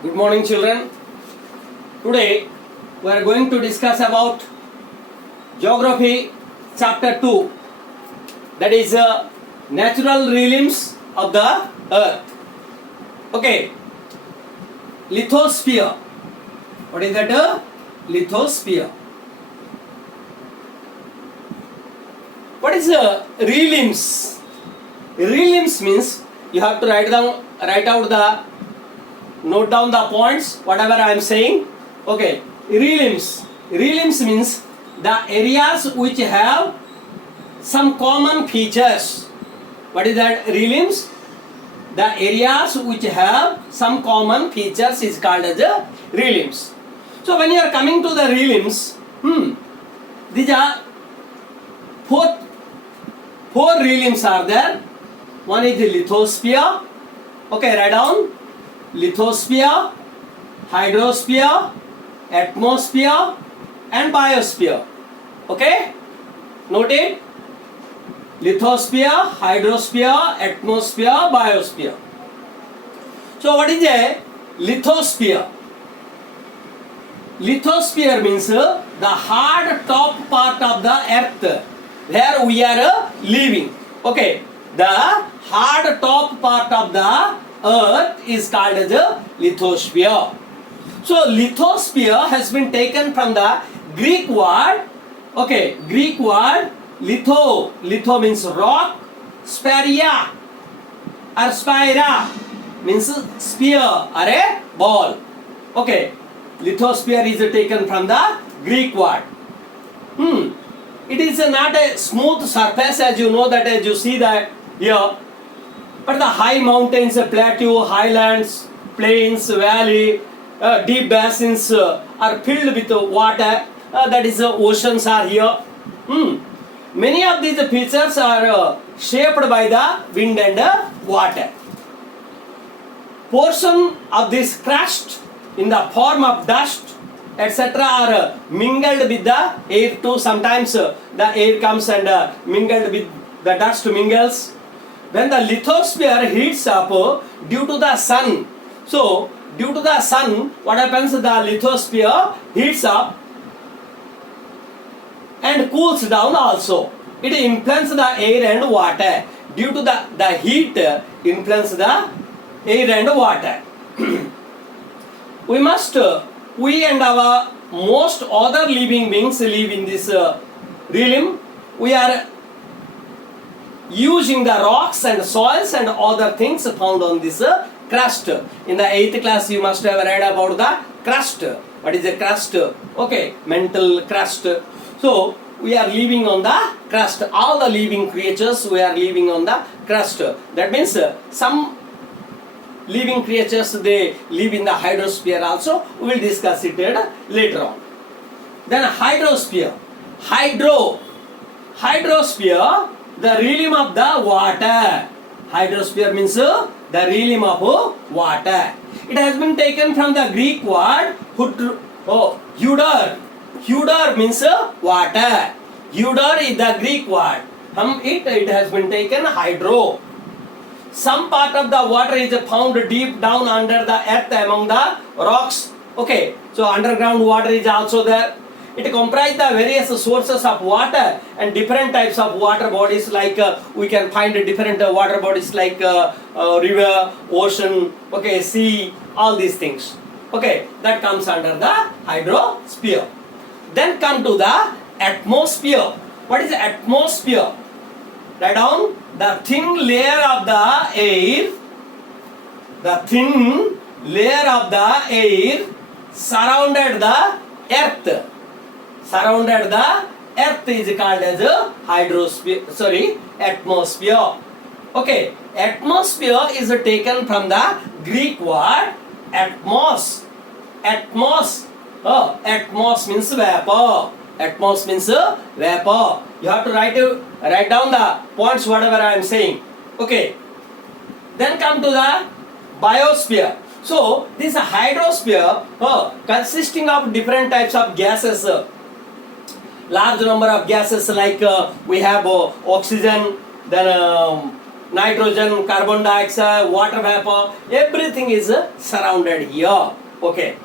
Good morning, children. Today we are going to discuss about geography chapter 2, that is natural realms of the earth. Okay, lithosphere. What is that? Lithosphere. What is realms? Realms means you have to write note down the points, whatever I am saying. Okay, realms. Realms means the areas which have some common features. What is that? Realms. The areas which have some common features is called as the realms. So when you are coming to the realms, these are four realms are there. One is the lithosphere. Okay, write down. Lithosphere, hydrosphere, atmosphere and biosphere. Okay, note it. Lithosphere, hydrosphere, atmosphere, biosphere. So what is a lithosphere? Lithosphere means the hard top part of the earth where we are living. Okay, the hard top part of the earth is called as a lithosphere. So lithosphere has been taken from the Greek word. Okay, Greek word litho. Litho means rock. Sparia or spira means sphere or a ball. Okay, lithosphere is taken from the Greek word. It is not a smooth surface, as you know, that as you see that here. But the high mountains, plateau, highlands, plains, valley, deep basins are filled with water. That is, oceans are here. Many of these features are shaped by the wind and water. Portion of this crust in the form of dust, etc., are mingled with the air too. Sometimes the air comes and mingled with the dust mingles. When the lithosphere heats up due to the sun, so due to the sun, what happens? The lithosphere heats up and cools down also. It influences the air and water. Due to the heat influences the air and water. We and our most other living beings live in this realm. We are using the rocks and soils and other things found on this crust. In the 8th class you must have read about the crust. What is the crust? Okay, mental crust. So we are living on the crust. All the living creatures, we are living on the crust. That means some living creatures, they live in the hydrosphere also. We will discuss it later on. Then hydrosphere. Hydrosphere, the realm of the water. Hydrosphere means the realm of water. It has been taken from the Greek word hudor. Hudor means water. Hudor is the Greek word. It has been taken hydro. Some part of the water is found deep down under the earth among the rocks. Okay, so underground water is also there. It comprises the various sources of water and different types of water bodies, like we can find different water bodies like river, ocean, okay, sea, all these things. Okay, that comes under the hydrosphere. Then come to the atmosphere. What is the atmosphere? Write down. The thin layer of the air. The thin layer of the air surrounded the earth. Surrounded the earth is called as a atmosphere. Okay, atmosphere is taken from the Greek word atmos. Atmos means vapor. Atmos means vapor. You have to write down the points whatever I am saying. Okay. Then come to the biosphere. So this hydrosphere consisting of different types of gases. Large number of gases like we have oxygen, then nitrogen, carbon dioxide, water vapor, everything is surrounded here. Okay.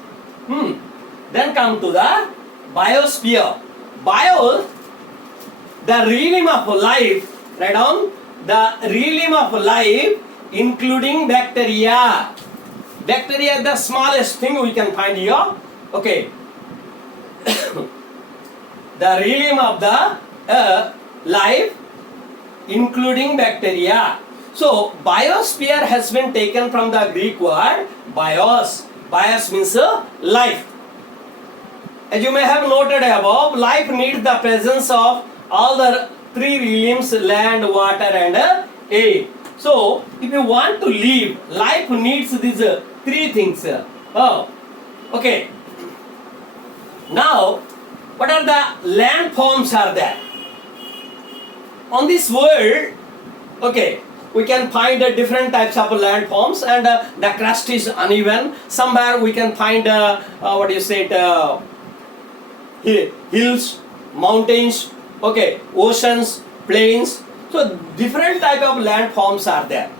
Then come to the biosphere. Bio, the realm of life, write down, the realm of life including bacteria. Bacteria is the smallest thing we can find here. Okay. The realm of the life including bacteria. So biosphere has been taken from the Greek word bios. Bios means life. As you may have noted above, life needs the presence of all the three realms, land, water and air. So if you want to live, life needs these three things. Oh, okay. Now, what are the landforms are there? On this world, okay, we can find different types of landforms, and the crust is uneven. Somewhere we can find what do you say hills, mountains, okay, oceans, plains. So different type of landforms are there.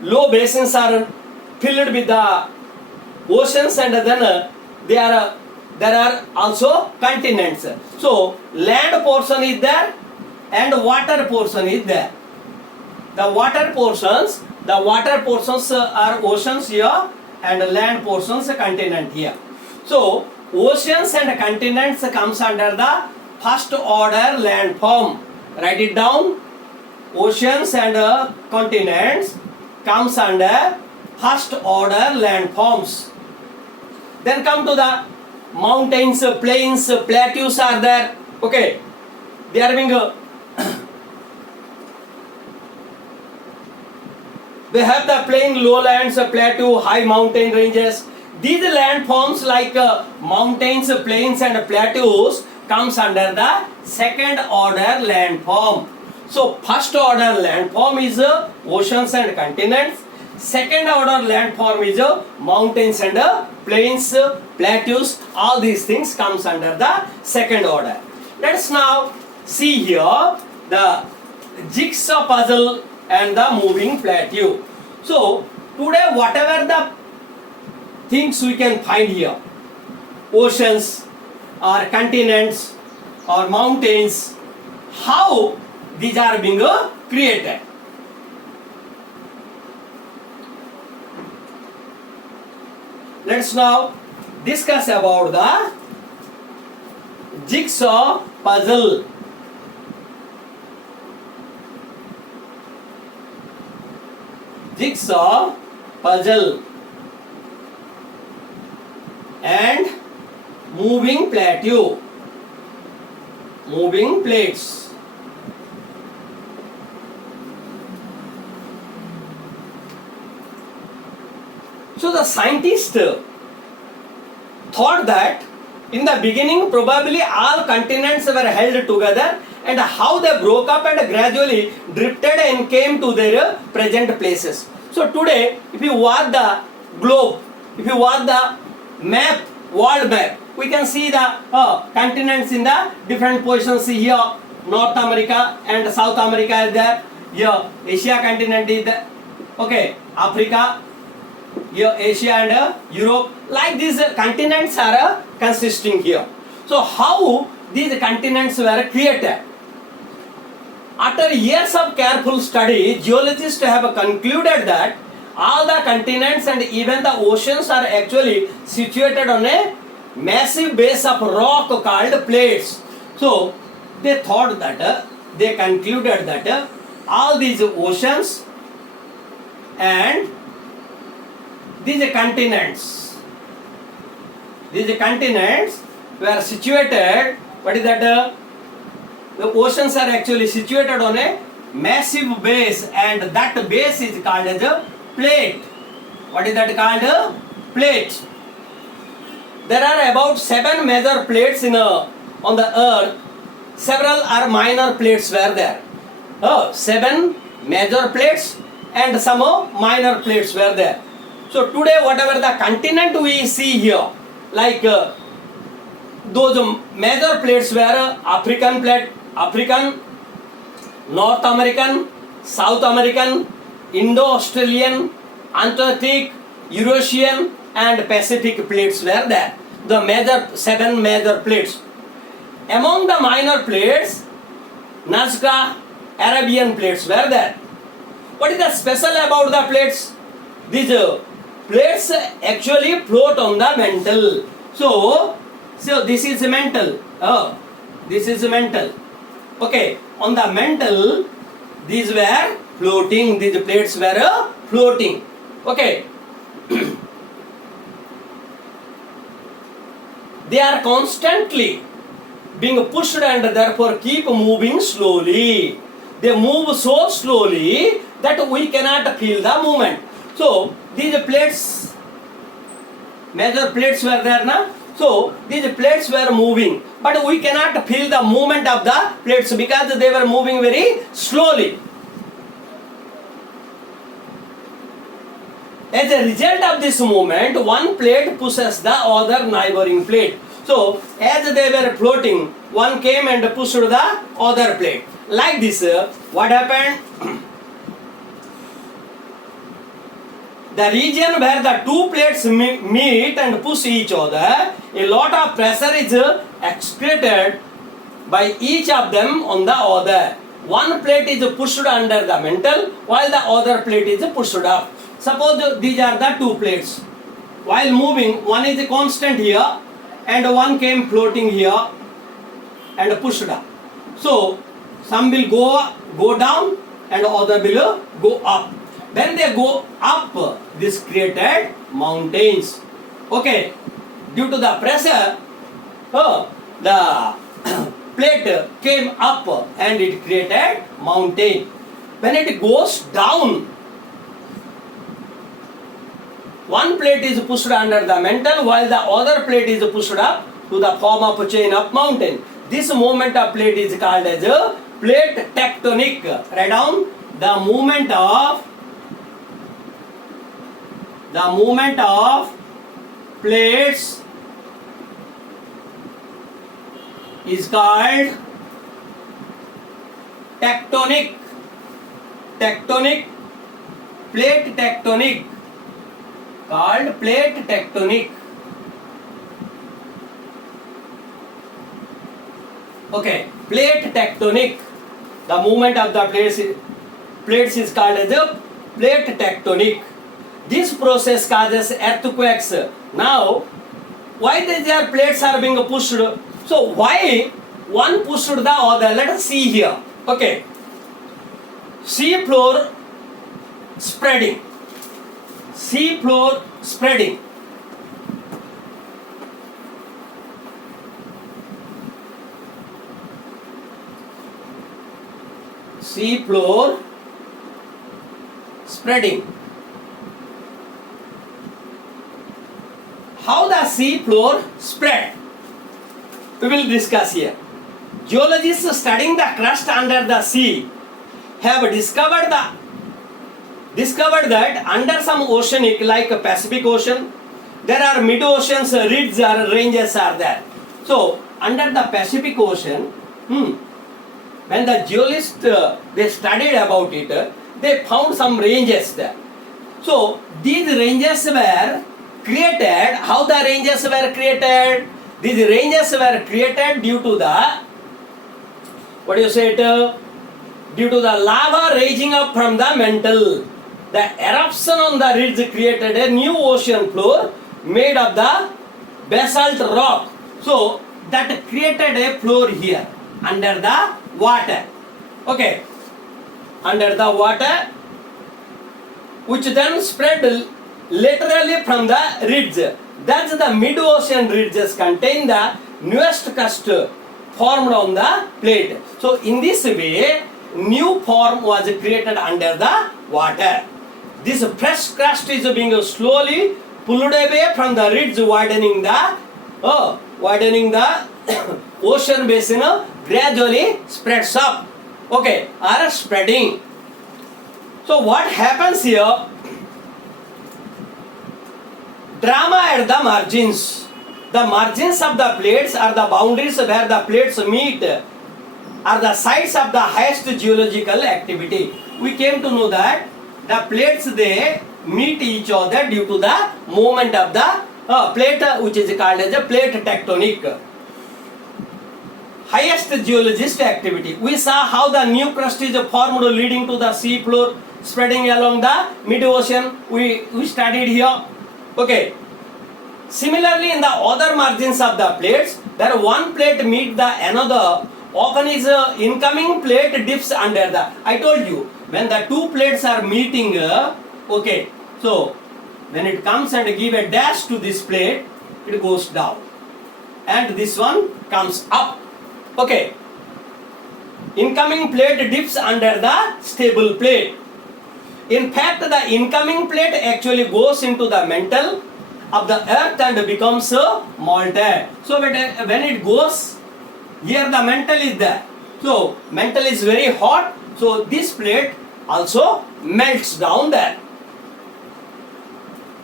Low basins are filled with the oceans, and then there are also continents. So land portion is there and water portion is there. The water portions are oceans here and land portions continent here. So oceans and continents comes under the first order landform. Write it down. Oceans and continents comes under first order landforms. Then come to the mountains, plains, plateaus are there. Okay, they are being they have the plain, lowlands, plateau, high mountain ranges. These landforms like mountains, plains and plateaus comes under the second order landform. So first order landform is oceans and continents. Second order landform is mountains and plains, plateaus. All these things comes under the second order. Let's now see here the jigsaw puzzle and the moving plateau. So today whatever the things we can find here, oceans or continents or mountains, how these are being created. Let's now discuss about the jigsaw puzzle. Jigsaw puzzle and moving plateau, moving plates. So the scientists thought that in the beginning probably all continents were held together, and how they broke up and gradually drifted and came to their present places. So today if you watch the globe, if you watch the map, world map, we can see the continents in the different positions. Here North America and South America is there. Here Asia continent is there. Okay, Africa, here Asia and Europe. Like these continents are consisting here. So how these continents were created? After years of careful study, geologists have concluded that all the continents and even the oceans are actually situated on a massive base of rock called plates. So they thought that they concluded that all these oceans and these continents were situated, what is that? The oceans are actually situated on a massive base, and that base is called as a plate. What is that called? Plate. There are about 7 major plates on the earth. Several are minor plates were there. 7 major plates and some minor plates were there. So today whatever the continent we see here, like those major plates were African plate, African, North American, South American, Indo-Australian, Antarctic, Eurasian and Pacific plates were there. The major 7 major plates. Among the minor plates, Nazca, Arabian plates were there. What is the special about the plates? These plates actually float on the mantle. So this is mantle. This is mantle. Okay, on the mantle, these were floating. These plates were floating. Okay. They are constantly being pushed and therefore keep moving slowly. They move so slowly that we cannot feel the movement. So these plates, major plates were there now. So these plates were moving, but we cannot feel the movement of the plates because they were moving very slowly. As a result of this movement, one plate pushes the other neighboring plate. So as they were floating, one came and pushed the other plate. Like this, what happened? The region where the two plates meet and push each other, a lot of pressure is excreted by each of them on the other. One plate is pushed under the mantle while the other plate is pushed up. Suppose these are the two plates. While moving, one is constant here and one came floating here and pushed up. So some will go down and other will go up. When they go up, this created mountains. Okay, due to the pressure, the plate came up and it created mountain. When it goes down, one plate is pushed under the mantle while the other plate is pushed up to the form of a chain of mountain. This movement of plate is called as a plate tectonic. Write down the movement of plates is called tectonic. Plate tectonic. Called plate tectonic. Okay, plate tectonic. The movement of the plates is called as a plate tectonic. This process causes earthquakes. Now, why these plates are being pushed? So why one pushed the other? Let us see here. Okay, sea floor spreading. Sea floor spreading. Sea floor spreading. How the sea floor spread? We will discuss here. Geologists studying the crust under the sea have discovered that under some oceanic like Pacific Ocean, there are mid-oceans ridges or ranges are there. So under the Pacific Ocean, when the geologists they studied about it, they found some ranges there. So these ranges were created. How the ranges were created? These ranges were created due to the due to the lava rising up from the mantle. The eruption on the ridge created a new ocean floor made of the basalt rock. So that created a floor here under the water. Okay, under the water, which then spread laterally from the ridge. That's the mid-ocean ridges contain the newest crust formed on the plate. So in this way, new form was created under the water. This fresh crust is being slowly pulled away from the ridge, widening the ocean basin gradually spreads up. Okay, are spreading. So what happens here? Drama at the margins. The margins of the plates are the boundaries where the plates meet are the sites of the highest geological activity. We came to know that the plates they meet each other due to the movement of the plate, which is called as a plate tectonic. Highest geologist activity. We saw how the new crust is formed leading to the sea floor spreading along the mid ocean. We studied here. Okay. Similarly, in the other margins of the plates, where one plate meet the another, often is incoming plate dips under the. I told you when the two plates are meeting. Okay. So when it comes and give a dash to this plate, it goes down, and this one comes up. Okay. Incoming plate dips under the stable plate. In fact, the incoming plate actually goes into the mantle of the earth and becomes molten. So when it goes, here the mantle is there. So mantle is very hot. So this plate also melts down there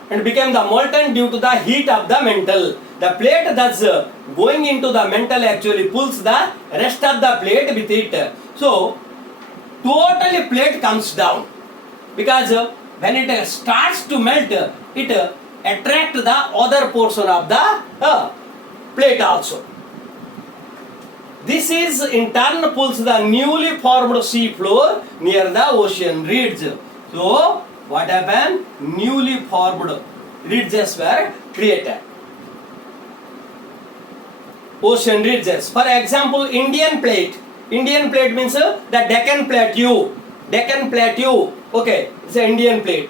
and became the molten due to the heat of the mantle. The plate that's going into the mantle actually pulls the rest of the plate with it. So totally plate comes down because when it starts to melt, it attracts the other portion of the plate also. This is in turn pulls the newly formed sea floor near the ocean ridge. So what happened? Newly formed ridges were created. Ocean ridges. For example, Indian plate. Indian plate means the Deccan Plateau. Deccan Plateau. Okay, it's an Indian plate.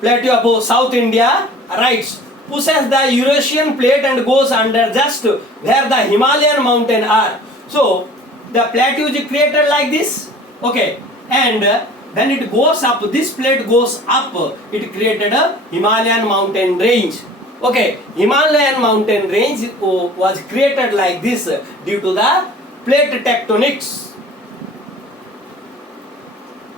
Plateau of South India, right, pushes the Eurasian plate and goes under just where the Himalayan mountains are. So the plateau is created like this. Okay, and when it goes up, this plate goes up, it created a Himalayan mountain range. Okay, Himalayan mountain range was created like this due to the plate tectonics.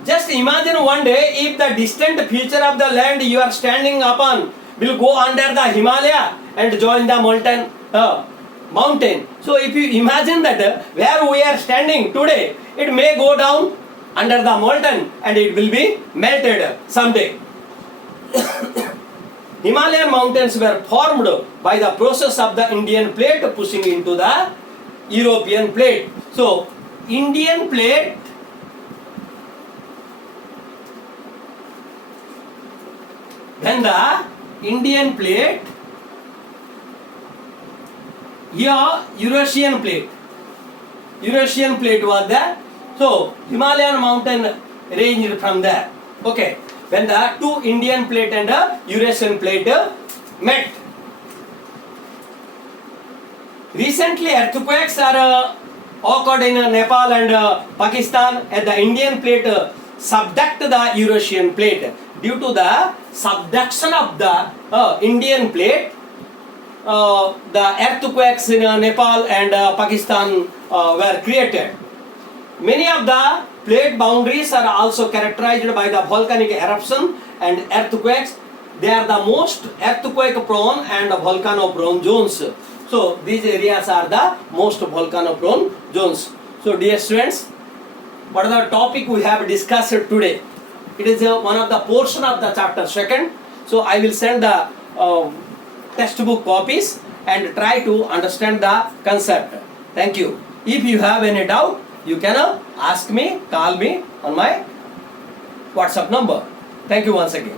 Just imagine one day if the distant future of the land you are standing upon will go under the Himalaya and join the molten mountain. So if you imagine that where we are standing today, it may go down under the molten and it will be melted someday. Himalayan mountains were formed by the process of the Indian plate pushing into the European plate. So Indian plate then the Indian plate, here Eurasian plate. Eurasian plate was there. So Himalayan mountain ranged from there. Okay. When the two Indian plate and Eurasian plate met. Recently earthquakes are occurred in Nepal and Pakistan, and the Indian plate subduct the Eurasian plate. Due to the subduction of the Indian plate, the earthquakes in Nepal and Pakistan were created. Many of the plate boundaries are also characterized by the volcanic eruption and earthquakes. They are the most earthquake prone and volcano prone zones. So these areas are the most volcano prone zones. So dear students, what is the topic we have discussed today? It is one of the portion of the chapter 2nd. So I will send the textbook copies and try to understand the concept. Thank you. If you have any doubt, you can ask me, call me on my WhatsApp number. Thank you once again.